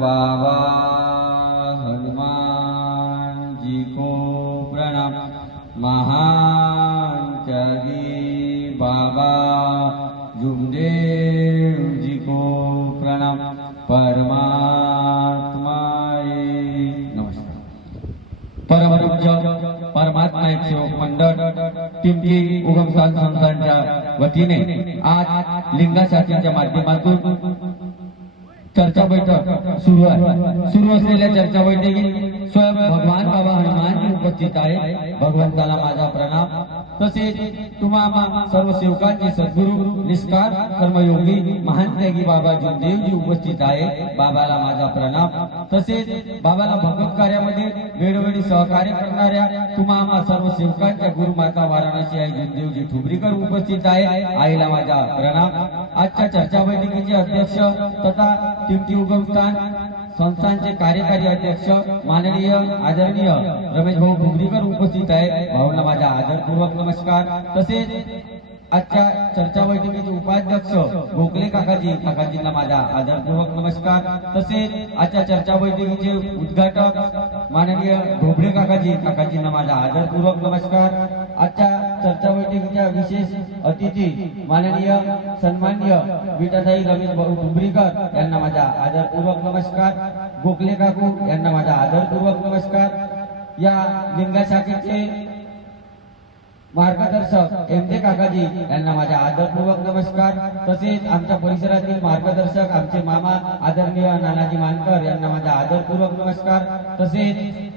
बाबा हनुमान जी को प्रणाम। महान त्यागी बाबा जुमदेव जी को प्रणाम। परमात्मा नमस्कार। परमपूज्य परमात्मा एक सेवक मंडळ टिमकी उगमस्थान संस्थांच्या वतीने आज लिंगाशाखेच्या माध्यमातून चर्चा बैठक सुरू आहे। सुरू असलेल्या चर्चा बैठकीत स्वयं भगवान बाबा हनुमान उपस्थित आहे। भगवंताला माझा प्रणाम। तसेच तुम्हा सर्व सेवकांचे सद्गुरू निष्कार कर्मयोगी महान त्यागी बाबा जुमदेवजी उपस्थित आहे। बाबाला माझा प्रणाम। तसेच बाबाला भगवत कार्यामध्ये वेळोवेळी सहकार्य करणाऱ्या तुम्हा सर्व सेवकांच्या गुरुमाता वाराणसी आई जुमदेवजी ठुबरीकर उपस्थित आहे। आईला माझा प्रणाम। आजच्या चर्चा बैठकीचे अध्यक्ष तथा टिमकी उगमस्थान संस्थांचे कार्यकारी अध्यक्ष माननीय आदरणीय रमेश भाऊ ठुबरीकर उपस्थित आहे। भाऊंना माझा आदरपूर्वक नमस्कार। तसेच आजच्या चर्चा बैठकीचे उपाध्यक्ष गोखले काकाजींना माझा आदरपूर्वक नमस्कार। तसेच आजच्या चर्चा बैठकीचे उद्घाटक माननीय ढोबळे काकाजींना माझा आदरपूर्वक नमस्कार। आजच्या चर्चा बैठकीच्या विशेष अतिथी माननीय सन्माननीय विटाताई रमेश भाऊ ठुबरीकर यांना माझा आदरपूर्वक नमस्कार। गोखले काकू यांना माझा आदरपूर्वक नमस्कार। या लिंगाशाखेचे मार्गदर्शक एमजे काकाजी यांना माझा आदरपूर्वक नमस्कार। तसेच आमच्या परिसरातील मार्गदर्शक आमचे मामा आदरणीय नानाजी मानकर यांना माझा आदरपूर्वक नमस्कार। तसेच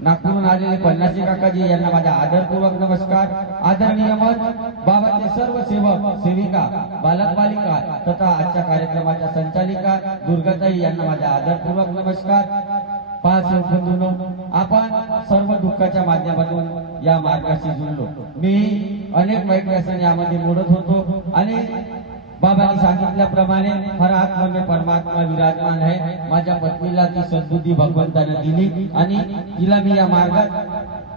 नागपूरहून आलेले पन्नासी काकाजी यांना माझा आदरपूर्वक नमस्कार। आदरणीय मत बाबाचे सर्व सेवक सेविका बालक बालिका तथा आजच्या कार्यक्रमाच्या संचालिका दुर्गाताई यांना माझा आदरपूर्वक नमस्कार। पाच बंधूंनो, आपण सर्व दुःखाच्या माध्यमातून या मार्गाशी जुळलो। मी अनेक वाईट व्यसन यामध्ये मोडत होतो आणि बाबांनी सांगितल्याप्रमाणे हर आत्मा में परमात्मा विराजमान आहे। माझ्या पत्नीला ती सद्बुद्धी भगवंताने दिली आणि तिला मी या मार्गात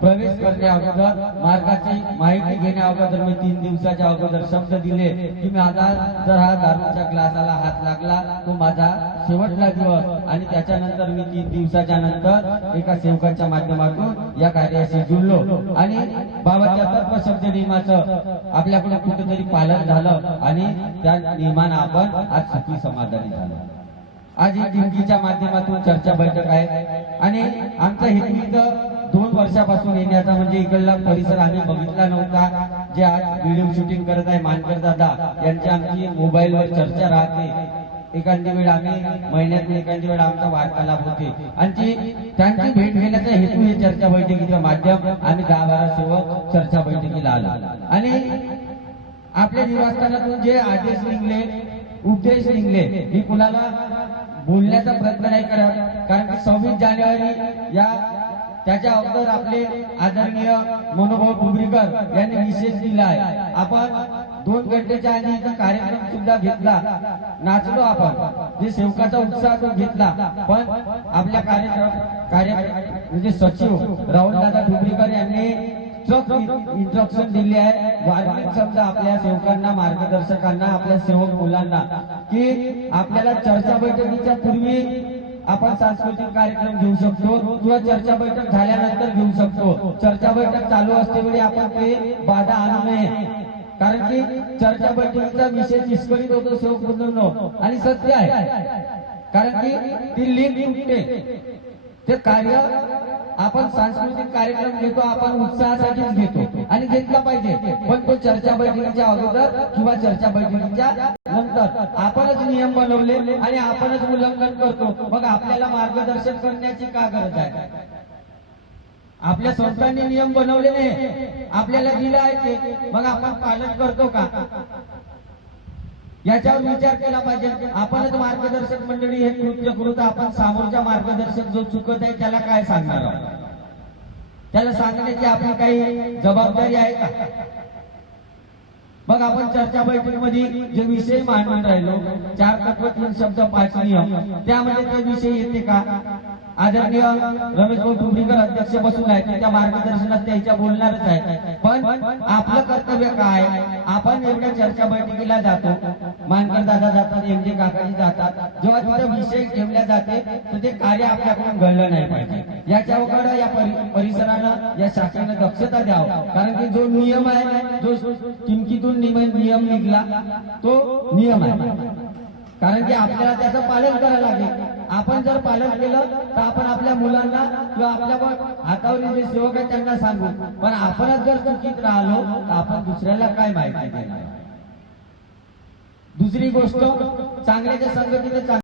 प्रवेश करण्या अगोदर मार्गाची माहिती घेण्या अगोदर मी 3 दिवसाच्या अगोदर शब्द दिले की मी आता जर हा दारूच्या ग्लासाला हात लागला तो माझा शेवटला दिवस आणि त्याच्यानंतर मी 3 दिवसाच्या नंतर एका सेवकाच्या माध्यमातून या कार्याशी जुळलो आणि बाबाच्या तत्वशब्द नियमाचं आपल्याकडे कुठेतरी पालन झालं आणि त्या नियमानं आपण आज सुखी समाधानी झालो। आज ही टिमकीच्या माध्यमातून चर्चा बैठक आहे आणि आमचा हेतू इथं 2 वर्षापासून येण्याचा म्हणजे इकडला परिसर आम्ही बघितला नव्हता। जे आज व्हिडिओ शूटिंग करत आहे मानकर दादा यांची आमची मोबाईलवर चर्चा राहते। एखादी वेळ आम्ही महिन्यातून एखादी वेळ आमचा वार्तालाप होते आणि त्यांची भेट घेण्याचा हेतू हे चर्चा बैठकीचं माध्यम। आम्ही 10-12 सेवक चर्चा बैठकीला आलो आणि आपल्या निवासस्थानातून जे आदेश निघले उद्देश निघले मी कुणाला बोलण्याचा प्रयत्न नाही करत, कारण की 26 जानेवारी या त्याच्या अगोदर आपले आदरणीय मनोभाऊ ठुबरीकर यांनी विशेष दिला आहे। आपण 2 घंटेच्या आधी इथं कार्यक्रम सुद्धा घेतला, नाचलो आपण, जे सेवकाचा उत्साह तो घेतला। पण आपल्या म्हणजे सचिव राहुल दादा ठुबरीकर यांनी इंस्ट्रक्शन दिली आहे वारंवार समजा आपल्या सेवकांना मार्गदर्शकांना आपल्या सेवक मुलांना की आपल्याला चर्चा बैठकीच्या पूर्वी आपण सांस्कृतिक कार्यक्रम घेऊ शकतो किंवा चर्चा बैठक झाल्यानंतर घेऊ शकतो। चर्चा बैठक चालू असतेवेळी आपण ते बाधा आणू नये, कारण की चर्चा बैठकीचा विषय विस्कळीत होतो सेवक बंधूंनो आणि सत्य आहे, कारण की ती लिंक तुटते। ते कार्य आपण सांस्कृतिक कार्यक्रम घेतो आपण उत्साहासाठीच घेतो आणि घेतला पाहिजे, पण तो चर्चा बैठकीच्या अगोदर किंवा चर्चा बैठकीच्या नंतर आपणच नियम बनवले आणि आपणच उल्लंघन करतो, मग आपल्याला मार्गदर्शन करण्याची का गरज आहे? आपल्या संस्थांनी नियम बनवले नाही, आपल्याला दिला आहे ते, मग आपण पालन करतो का? याच्यावर विचार केला पाहिजे। आपणच मार्गदर्शक मंडळी हे कृत्य करू तर आपण समोरचा मार्गदर्शक जो चुकत आहे त्याला काय सांगणार आहोत? त्याला सांगण्याची आपली काही जबाबदारी आहे का? मग आपण चर्चा बैठकीमध्ये जे विषय मांडून राहिलो 4 तत्व 3 शब्द 5 नियम त्यामध्ये ते विषय येते का? आदरणीय रमेश भाऊ ठुमरीकर अध्यक्ष बसून आहेत, त्या मार्गदर्शनात त्यांच्या बोलणारच आहे. पण आपलं कर्तव्य काय? आपण एवढ्या चर्चा बैठकीला जातो, मानकर दादा जातात, एमजे काकाजी जातात, जेव्हा तिथे विषय ठेवल्या जाते तर ते कार्य आपल्याकडून घडलं नाही पाहिजे. याच्याकडे या परिसरानं, या शाखेनं दक्षता द्यावं. कारण की जो नियम आहे, जो टिमकीतून नियम निघला तो नियम आहे. कारण की आपल्याला त्याचं पालन करायला लागेल. आपण जर पालन केलं तर आपण आपल्या मुलांना किंवा आपल्या हातावरील जे सेवक आहेत त्यांना सांगू. पण आपणच जर चुकीत राहिलो तर आपण दुसऱ्याला काय माहिती देणार? दुसरी गोष्ट, चांगल्याच्या संगतीने